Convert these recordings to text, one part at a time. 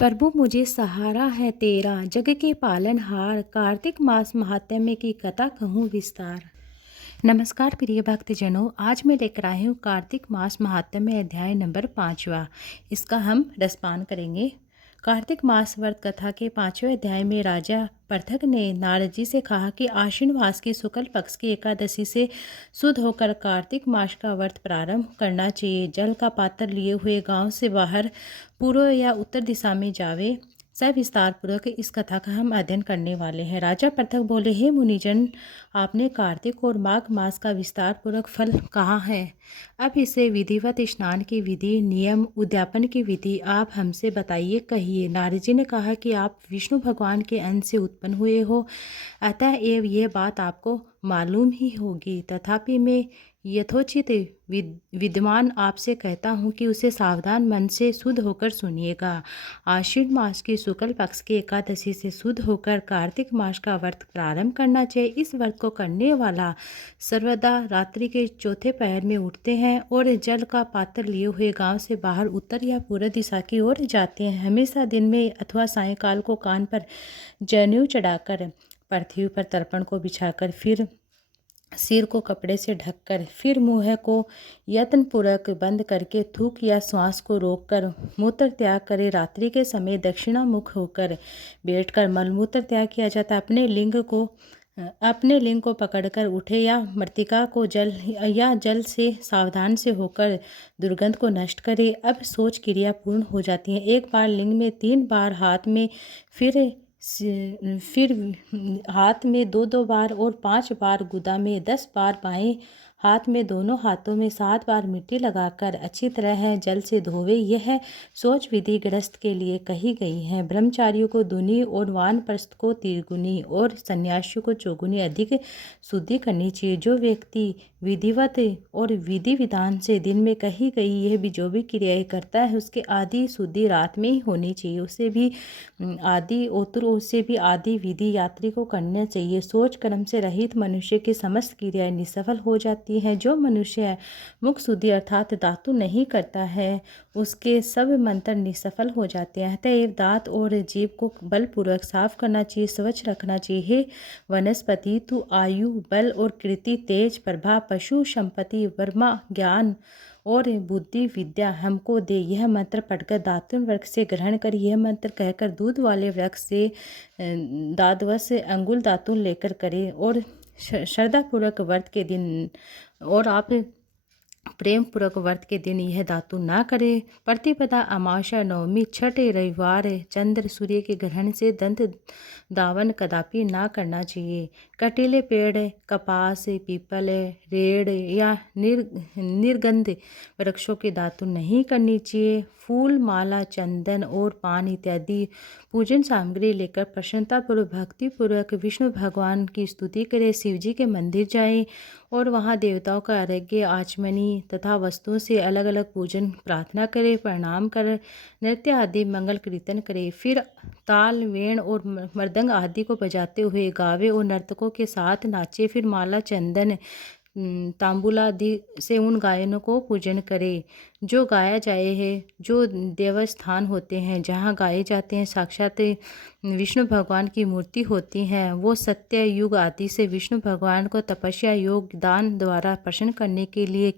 प्रभु मुझे सहारा है तेरा, जग के पालनहार। कार्तिक मास महात्म्य की कथा कहूँ विस्तार। नमस्कार प्रिय भक्तजनों, आज मैं लेकर आई हूँ कार्तिक मास महात्म्य अध्याय नंबर 5वां। इसका हम रसपान करेंगे। कार्तिक मास व्रत कथा के 5वें अध्याय में राजा पृथक ने नारद जी से कहा कि आश्विन मास की शुक्ल पक्ष की एकादशी से शुद्ध होकर कार्तिक मास का व्रत प्रारंभ करना चाहिए। जल का पात्र लिए हुए गांव से बाहर पूर्व या उत्तर दिशा में जावे। सविस्तार पूर्वक इस कथा का हम अध्ययन करने वाले हैं। राजा पृथक बोले, हे मुनिजन, आपने कार्तिक और माघ मास का विस्तार पूर्वक फल कहा है। अब इसे विधिवत स्नान की विधि, नियम, उद्यापन की विधि आप हमसे बताइए, कहिए। नारद जी ने कहा कि आप विष्णु भगवान के अंश से उत्पन्न हुए हो, अतः एव यह बात आपको मालूम ही होगी। तथापि मैं यथोचित विद्यमान आपसे कहता हूँ कि उसे सावधान मन से शुद्ध होकर सुनिएगा। आश्विन मास की शुक्ल पक्ष की एकादशी से शुद्ध होकर कार्तिक मास का व्रत प्रारंभ करना चाहिए। इस व्रत को करने वाला सर्वदा रात्रि के चौथे पहर में उठते हैं और जल का पात्र लिए हुए गांव से बाहर उत्तर या पूर्व दिशा की ओर जाते हैं। हमेशा दिन में अथवा सायंकाल को कान पर जनेऊ चढ़ाकर, पृथ्वी पर तर्पण को बिछाकर, फिर सिर को कपड़े से ढककर, फिर मुंह को यत्नपूर्वक बंद करके थूक या श्वास को रोककर मूत्र त्याग करे। रात्रि के समय दक्षिणामुख होकर बैठकर मलमूत्र त्याग किया जाता है। अपने लिंग को पकड़कर उठे या मृतिका को जल से सावधान से होकर दुर्गंध को नष्ट करे। अब सोच क्रिया पूर्ण हो जाती है। एक बार लिंग में 3 बार, हाथ में फिर हाथ में 2-2 बार और 5 बार, गुदा में 10 बार, बाएं हाथ में दोनों हाथों में 7 बार मिट्टी लगाकर अच्छी तरह जल से धोवे। यह सोच विधि गृहस्थ के लिए कही गई है। ब्रह्मचारियों को दूनी और वानप्रस्थ को तिगुनी और सन्यासियों को चौगुनी अधिक शुद्धि करनी चाहिए। जो व्यक्ति विधिवत और विधि विधान से दिन में कही गई यह भी जो भी क्रियाएं करता है, उसके आदि शुद्धि रात में ही होनी चाहिए। उससे भी आदि विधि यात्री को करना चाहिए। सोच कर्म से रहित मनुष्य की समस्त क्रियाएं निष्फल हो जाती हैं। जो मनुष्य मुख शुद्धि अर्थात धातु नहीं करता है, उसके सब मंत्र निष्फल हो जाते हैं। अतएव दांत और जीभ को बलपूर्वक साफ करना चाहिए, स्वच्छ रखना चाहिए। हे वनस्पति, तू आयु, बल और कीर्ति, तेज, प्रभा, पशु संपत्ति, वर्मा, ज्ञान और बुद्धि विद्या हमको दे। यह मंत्र पढ़कर दातुन वृक्ष से ग्रहण कर, यह मंत्र कहकर दूध वाले वृक्ष से दादवश अंगुल दातुन लेकर करे। और श्रद्धापूर्वक व्रत के दिन और आप प्रेम पूर्वक व्रत के दिन यह धातु ना करे। प्रतिपदा, अमावस्या, नवमी, छठ, रविवार, चंद्र, सूर्य के ग्रहण से दंत दावन कदापि ना करना चाहिए। कटीले पेड़, कपास, पीपल, रेड़ या निर्गंध वृक्षों की धातु नहीं करनी चाहिए। फूल, माला, चंदन और पान इत्यादि पूजन सामग्री लेकर प्रसन्नतापूर्वक भक्तिपूर्वक विष्णु भगवान की स्तुति करें। शिवजी के मंदिर जाएं और वहां देवताओं का अर्घ्य, आचमनी तथा वस्तुओं से अलग अलग पूजन प्रार्थना करें, प्रणाम कर नृत्य आदि मंगल कीर्तन करें। फिर ताल, वेण और मृदंग आदि को बजाते हुए गावे और नर्तकों के साथ नाचे। फिर माला, चंदन, तांबूलादि से उन गायनों को पूजन करें जो गाया जाए है। जो देवस्थान होते हैं जहाँ गाए जाते हैं साक्षात विष्णु भगवान की मूर्ति होती हैं, वो सत्य युग आदि से विष्णु भगवान को तपस्या, योग, दान द्वारा प्रसन्न करने के लिए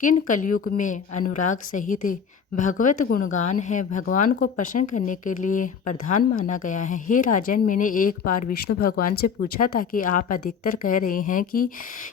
किन कलयुग में अनुराग सहित भगवत गुणगान है, भगवान को प्रसन्न करने के लिए प्रधान माना गया है। हे राजन, मैंने एक बार विष्णु भगवान से पूछा था कि आप अधिकतर कह रहे हैं कि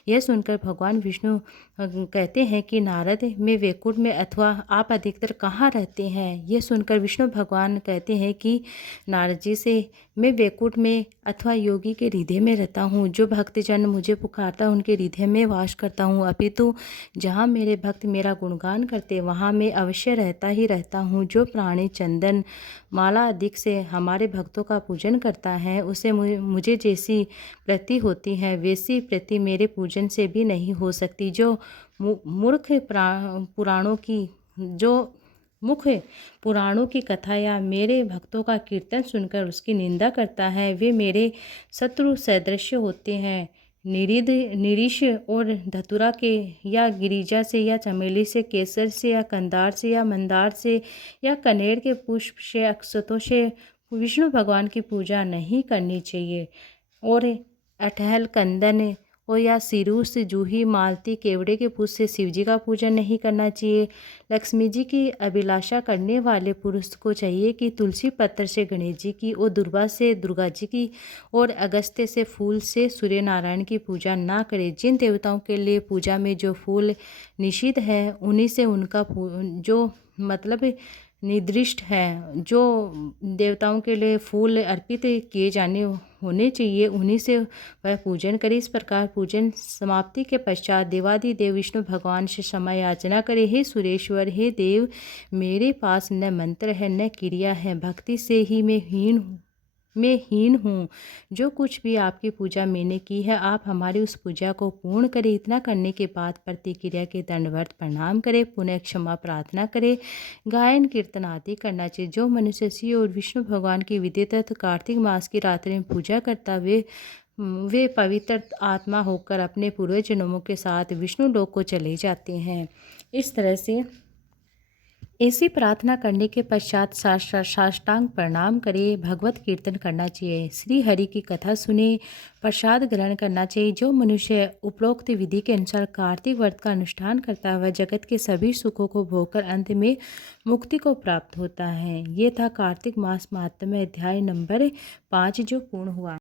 यह सुनकर भगवान विष्णु कहते हैं कि नारद, मैं वैकुंठ में, अथवा आप अधिकतर कहाँ रहते हैं? यह सुनकर विष्णु भगवान कहते हैं कि नारद जी से, मैं वैकुंठ में अथवा योगी के हृदय में रहता हूँ। जो भक्तजन मुझे पुकारता है उनके हृदय में वास करता हूँ, अपितु जहाँ मेरे भक्त मेरा गुणगान करते वहाँ मैं अवश्य रहता ही रहता हूँ। जो प्राणी चंदन, माला अधिक से हमारे भक्तों का पूजन करता है, उसे मुझे जैसी प्रीति होती है वैसी प्रीति मेरे पूजन से भी नहीं हो सकती। जो मुख्य पुराणों की कथा या मेरे भक्तों का कीर्तन सुनकर उसकी निंदा करता है, वे मेरे शत्रु सदृश होते हैं। निरीश और धतूरा के या गिरिजा से या चमेली से, केसर से या कंदार से या मंदार से या कनेर के पुष्प से, अक्षतों से विष्णु भगवान की पूजा नहीं करनी चाहिए। और अटहल, कंदन और या सिरूस, जूही, मालती, केवड़े के पुष्प से शिवजी का पूजन नहीं करना चाहिए। लक्ष्मी जी की अभिलाषा करने वाले पुरुष को चाहिए कि तुलसी पत्र से गणेश जी की और दुर्वा से दुर्गा जी की और अगस्त्य से फूल से सूर्य नारायण की पूजा ना करे। जिन देवताओं के लिए पूजा में जो फूल निषिद्ध है उन्हीं से उनका जो मतलब निर्दिष्ट है, जो देवताओं के लिए फूल अर्पित किए जाने होने चाहिए उन्हीं से वह पूजन करे। इस प्रकार पूजन समाप्ति के पश्चात देवादिदेव विष्णु भगवान से क्षमा याचना करे। हे सुरेश्वर, हे देव, मेरे पास न मंत्र है न क्रिया है, भक्ति से ही मैं हीन हूँ। जो कुछ भी आपकी पूजा मैंने की है आप हमारी उस पूजा को पूर्ण करें। इतना करने के बाद प्रतिक्रिया के दंडवत प्रणाम करें, पुनः क्षमा प्रार्थना करें, गायन कीर्तन आदि करना चाहिए। जो मनुष्य शिव और विष्णु भगवान की विधिवत कार्तिक मास की रात्रि में पूजा करता वे पवित्र आत्मा होकर अपने पूर्व जन्मों के साथ विष्णु लोक को चले जाते हैं। इस तरह से ऐसी प्रार्थना करने के पश्चात साष्टांग प्रणाम करें, भगवत कीर्तन करना चाहिए, श्री हरि की कथा सुने, प्रसाद ग्रहण करना चाहिए। जो मनुष्य उपरोक्त विधि के अनुसार कार्तिक व्रत का अनुष्ठान करता है वह जगत के सभी सुखों को भोगकर अंत में मुक्ति को प्राप्त होता है। ये था कार्तिक मास महात्म्य अध्याय नंबर 5 जो पूर्ण हुआ।